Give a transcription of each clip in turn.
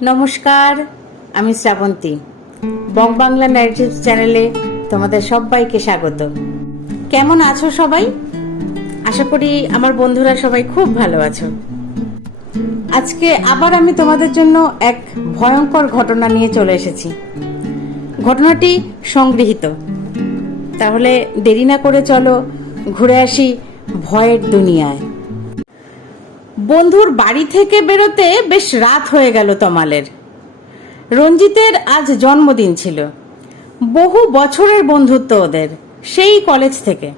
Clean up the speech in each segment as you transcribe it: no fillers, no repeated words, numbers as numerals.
নমস্কার, আমি শ্রাবন্তী। বং বাংলা ন্যারেটিভস চ্যানেলে তোমাদের সবাইকে স্বাগত। কেমন আছো সবাই? আশা করি আমার বন্ধুরা সবাই খুব ভালো আছো। আজকে আবার আমি তোমাদের জন্য এক ভয়ঙ্কর ঘটনা নিয়ে চলে এসেছি। ঘটনাটি সংগৃহীত। তাহলে দেরি না করে চলো ঘুরে আসি ভয়ের দুনিয়ায়। বন্ধুর বাড়ি থেকে বেরোতে বেশ রাত হয়ে গেল তমালের। রঞ্জিতের আজ জন্মদিন ছিল। বহু বছরের বন্ধুত্ব ওদের, সেই কলেজ থেকে।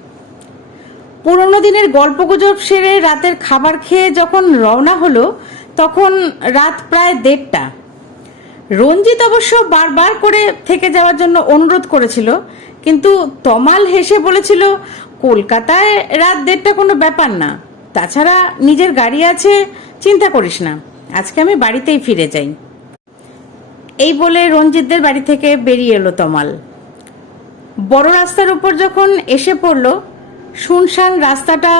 পুরোনো দিনের গল্পগুজব সেরে রাতের খাবার খেয়ে যখন রওনা হলো তখন রাত প্রায় 1:30টা। রঞ্জিত অবশ্য বারবার করে থেকে যাওয়ার জন্য অনুরোধ করেছিল, কিন্তু তমাল হেসে বলেছিল কলকাতায় রাত 1:30টা কোনো ব্যাপার না, তাছাড়া নিজের গাড়ি আছে, চিন্তা করিস না, আজকে আমি বাড়িতেই ফিরে যাই। এই বলে রঞ্জিতদের বাড়ি থেকে বেরিয়ে এলো তমাল। বড় রাস্তার উপর যখন এসে পড়ল, শুনশান রাস্তাটা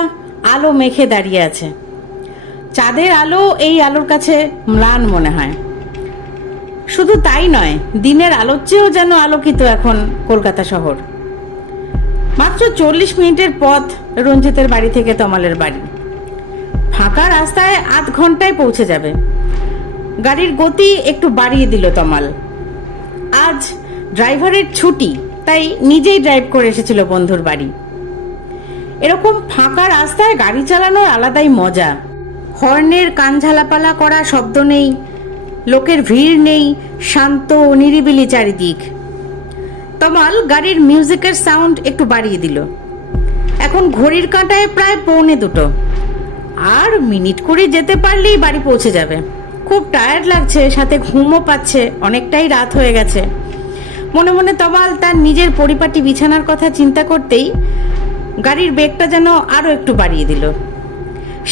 আলো মেখে দাঁড়িয়ে আছে। চাঁদের আলো এই আলোর কাছে ম্লান মনে হয়। শুধু তাই নয়, দিনের আলোর চেয়েও যেন আলোকিত এখন কলকাতা শহর। মাত্র 40 মিনিটের পথ রঞ্জিতের বাড়ি থেকে তমালের বাড়ি। ফাঁকা রাস্তায় আধ ঘন্টায় পৌঁছে যাবে। গাড়ির গতি একটু বাড়িয়ে দিল তমাল। আজ ড্রাইভারের ছুটি, তাই নিজেই ড্রাইভ করে এসেছিল বন্ধুর বাড়ি। এরকম ফাঁকা রাস্তায় গাড়ি চালানোর আলাদাই মজা। হর্নের কান ঝালাপালা করা শব্দ নেই, লোকের ভিড় নেই, শান্ত নিরিবিলি চারিদিক। তমাল গাড়ির মিউজিকের সাউন্ড একটু বাড়িয়ে দিল। এখন ঘড়ির কাঁটায় প্রায় 1:45। আর মিনিট করে যেতে পারলেই বাড়ি পৌঁছে যাবে। খুব টায়ার্ড লাগছে, সাথে ঘুমও পাচ্ছে, অনেকটাই রাত হয়ে গেছে। মনে মনে তমাল তার নিজের পরিপাটি বিছানার কথা চিন্তা করতেই গাড়ির বেগটা যেন আরো একটু বাড়িয়ে দিল।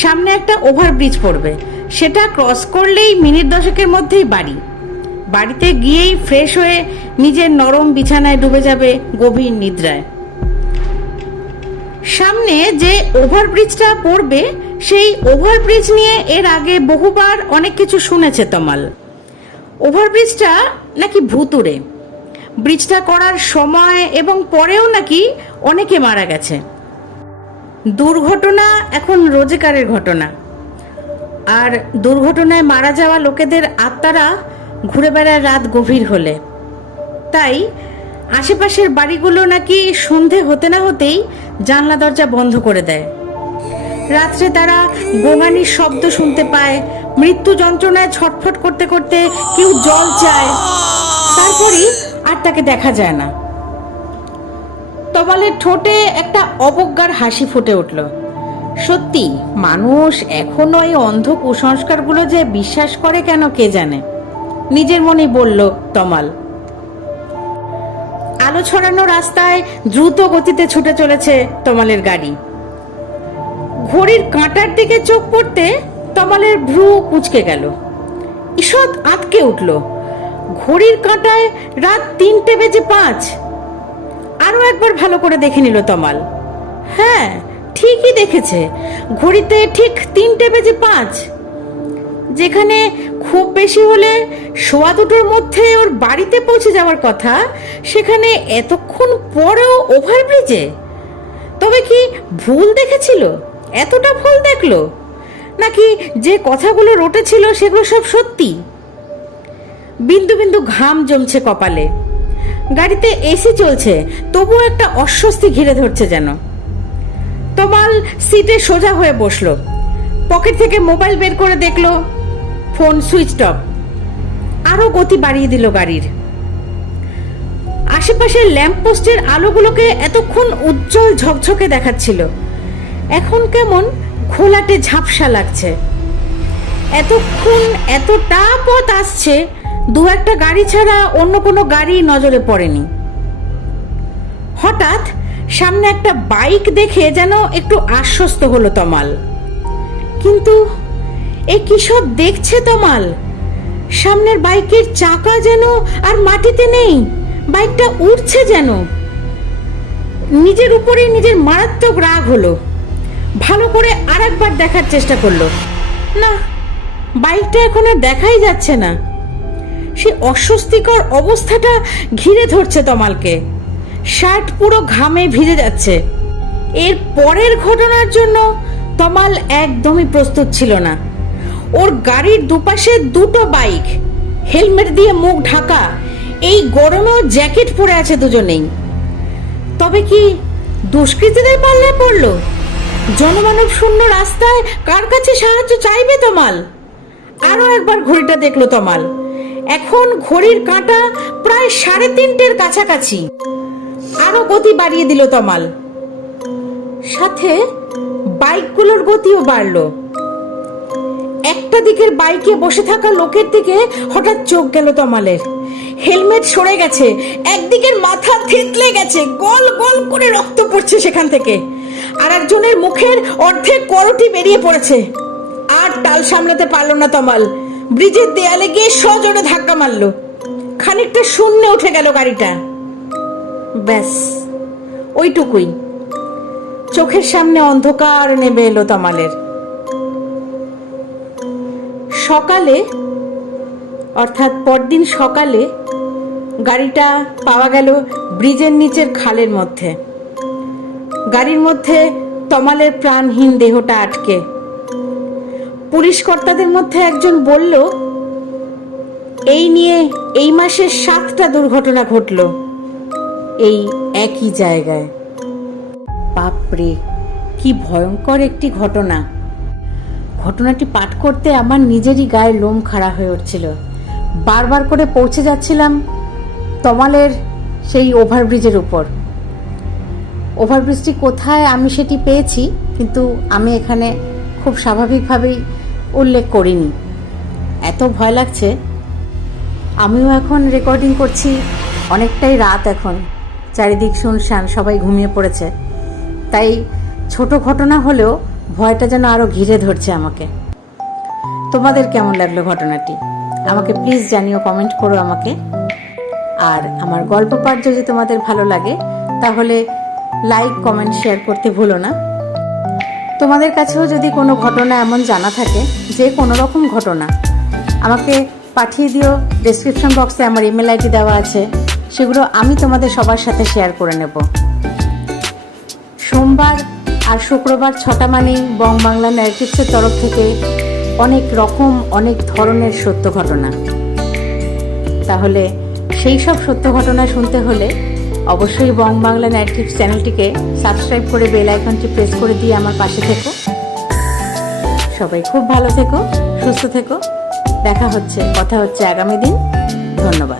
সামনে একটা ওভারব্রিজ পড়বে, সেটা ক্রস করলেই মিনিট 10-এর মধ্যেই বাড়ি। বাড়িতে গিয়েই ফ্রেশ হয়ে নিজের নরম বিছানায় ডুবে যাবে গভীর নিদ্রায়। সামনে যে ওভারব্রিজটা পড়বে, সেই ওভারব্রিজ নিয়ে এর আগে বহুবার অনেক কিছু শুনেছে তমাল। ওভারব্রিজটা নাকি ভুতুড়ে। ব্রিজটা করার সময় এবং পরেও নাকি অনেকে মারা গেছে। দুর্ঘটনা এখন রোজকারের ঘটনা। আর দুর্ঘটনায় মারা যাওয়া লোকেদের আত্মারা ঘুরে বেড়ায় রাত গভীর হলে। তাই আশেপাশের বাড়িগুলো নাকি সন্ধে হতে না হতেই জানলা দরজা বন্ধ করে দেয়। রাত্রে তারা গোঙানির শব্দ শুনতে পায়, মৃত্যু যন্ত্রণায় ছটফট করতে করতে কেউ জল চায়, তারপরই আর তাকে দেখা যায় না। তমালের ঠোঁটে একটা অবজ্ঞার হাসি ফুটে উঠল। সত্যি, মানুষ এখনো এই অন্ধ কুসংস্কারগুলো যে বিশ্বাস করে কেন কে জানে। নিজের মনেই বলল তমাল। আলো ছড়ানো রাস্তায় দ্রুত গতিতে ছুটে চলেছে তমালের গাড়ি। ঘড়ির কাঁটার দিকে চোখ পড়তে তমালের ভ্রু কুঁচকে গেল। ঈষৎ আঁতকে উঠল। ঘড়ির কাঁটায় রাত 3:05। আরো একবার ভালো করে দেখে নিল তমাল। হ্যাঁ, ঠিকই দেখেছে, ঘড়িতে ঠিক 3:05। যেখানে খুব বেশি হলে 1:15-র মধ্যে ওর বাড়িতে পৌঁছে যাওয়ার কথা, সেখানে এতক্ষণ পরেও ওভারব্রিজে। তবে কি ভুল দেখেছিল? এতটা ভুল দেখলো নাকি যে কথাগুলো রটেছিল সেগুলো সব সত্যি? বিন্দু বিন্দু ঘাম জমছে কপালে। গাড়িতে এসি চলছে, তবুও একটা অস্বস্তি ঘিরে ধরছে যেন। তমাল সিটে সোজা হয়ে বসলো। পকেট থেকে মোবাইল বের করে দেখলো, ফোন সুইচ অফ। আরো গতি বাড়িয়ে দিল গাড়ির। আশেপাশের ল্যাম্পপোস্টের আলোগুলোকে এতক্ষণ উজ্জ্বল ঝকঝকে দেখাচ্ছিল, এখন কেমন ঘোলাটে ঝাপসা লাগছে। এতক্ষণ এতটা পথ আসছে, 2-একটা গাড়ি ছাড়া অন্য কোনো গাড়ি নজরে পড়েনি। হঠাৎ সামনে একটা বাইক দেখে যেন একটু আশ্বস্ত হলো তমাল। কিন্তু এ কি সব দেখছে তমাল? সামনের বাইকের চাকা যেন আর মাটিতে নেই, বাইকটা উড়ছে যেন। নিজের উপরেই নিজের মারাত্মক রাগ হলো। ভালো করে আরেকবার দেখার চেষ্টা করলো। না, বাইকটা এখন আর দেখাই যাচ্ছে না। সে অস্বস্তিকর অবস্থাটা ঘিরে ধরছে তমালকে। শার্ট পুরো ঘামে ভিজে যাচ্ছে। এর পরের ঘটনার জন্য তমাল একদমই প্রস্তুত ছিল না। ওর গাড়ির দুপাশে দুটো বাইক, হেলমেট দিয়ে মুখ ঢাকা, এই গরমেও জ্যাকেট পরে আছে দুজনেই। তবে কি দুষ্কৃতীদের পাল্লায় পড়লো? জনমানব শূন্য রাস্তায় কার কাছে সাহায্য চাইবে তমাল? আরো একবার ঘড়িটা দেখলো তমাল। এখন ঘড়ির কাঁটা প্রায় 3:30-এর কাছাকাছি। আরো গতি বাড়িয়ে দিল তমাল, সাথে বাইকগুলোর গতিও বাড়লো। একটা দিকের বাইকে বসে থাকা লোকের দিকে হঠাৎ চোখ গেল তমালের। হেলমেট সরে গেছে, একদিকের মাথা থেতলে গেছে, গল গল করে রক্ত পড়ছে সেখান থেকে। আর একজনের মুখের অর্ধেক করটি বেরিয়ে পড়েছে। আর টাল সামলাতে পারলো না তমাল, ব্রিজের দেয়ালে গিয়ে সজোরে ধাক্কা মারলো। খানিকটা শূন্যে উঠে গেল গাড়িটা। ব্যাস, ওইটুকুই। চোখের সামনে অন্ধকার নেমে এলো তমালের। সকালে, অর্থাৎ পরদিন সকালে গাড়িটা পাওয়া গেল ব্রিজের নিচের খালের মধ্যে। গাড়ির মধ্যে তমালের প্রাণহীন দেহটা আটকে। পুলিশ কর্তাদের মধ্যে একজন বলল, এই নিয়ে এই মাসে 7টা দুর্ঘটনা ঘটলো এই একই জায়গায়। বাপরে, কি ভয়ঙ্কর একটি ঘটনা! ঘটনাটি পাঠ করতে আমার নিজেরই গায়ে লোম খাড়া হয়ে উঠছিল। বারবার করে পৌঁছে যাচ্ছিলাম তমালের সেই ওভারব্রিজের উপর। ওভারব্রিজটি কোথায় আমি সেটি পেয়েছি, কিন্তু আমি এখানে খুব স্বাভাবিকভাবেই উল্লেখ করিনি। এত ভয় লাগছে। আমিও এখন রেকর্ডিং করছি, অনেকটাই রাত এখন, চারিদিক শুনশান, সবাই ঘুমিয়ে পড়েছে। তাই ছোট ঘটনা হলেও ভয়টা যেন আরো ঘিরে ধরছে আমাকে। তোমাদের কেমন লাগলো ঘটনাটি আমাকে প্লিজ জানিও, কমেন্ট করো আমাকে। আর আমার গল্প পাঠ যদি তোমাদের ভালো লাগে তাহলে লাইক, কমেন্ট, শেয়ার করতে ভুলো না। তোমাদের কাছেও যদি কোনো ঘটনা এমন জানা থাকে, যে কোনো রকম ঘটনা, আমাকে পাঠিয়ে দিও। ডেসক্রিপশন বক্সে আমার ইমেল আইডি দেওয়া আছে, সেগুলো আমি তোমাদের সবার সাথে শেয়ার করে নেব। সোমবার আর শুক্রবার 6টা মানেই বং বাংলা ন্যারেটিভসের তরফ থেকে অনেক রকম, অনেক ধরনের সত্য ঘটনা। তাহলে সেই সব সত্য ঘটনা শুনতে হলে অবশ্যই বং বাংলা ন্যারেটিভস চ্যানেলটিকে সাবস্ক্রাইব করে বেল আইকনটি প্রেস করে দিয়ে আমার পাশে থেকো। সবাই খুব ভালো থেকো, সুস্থ থেকো। কথা হচ্ছে আগামী দিন। ধন্যবাদ।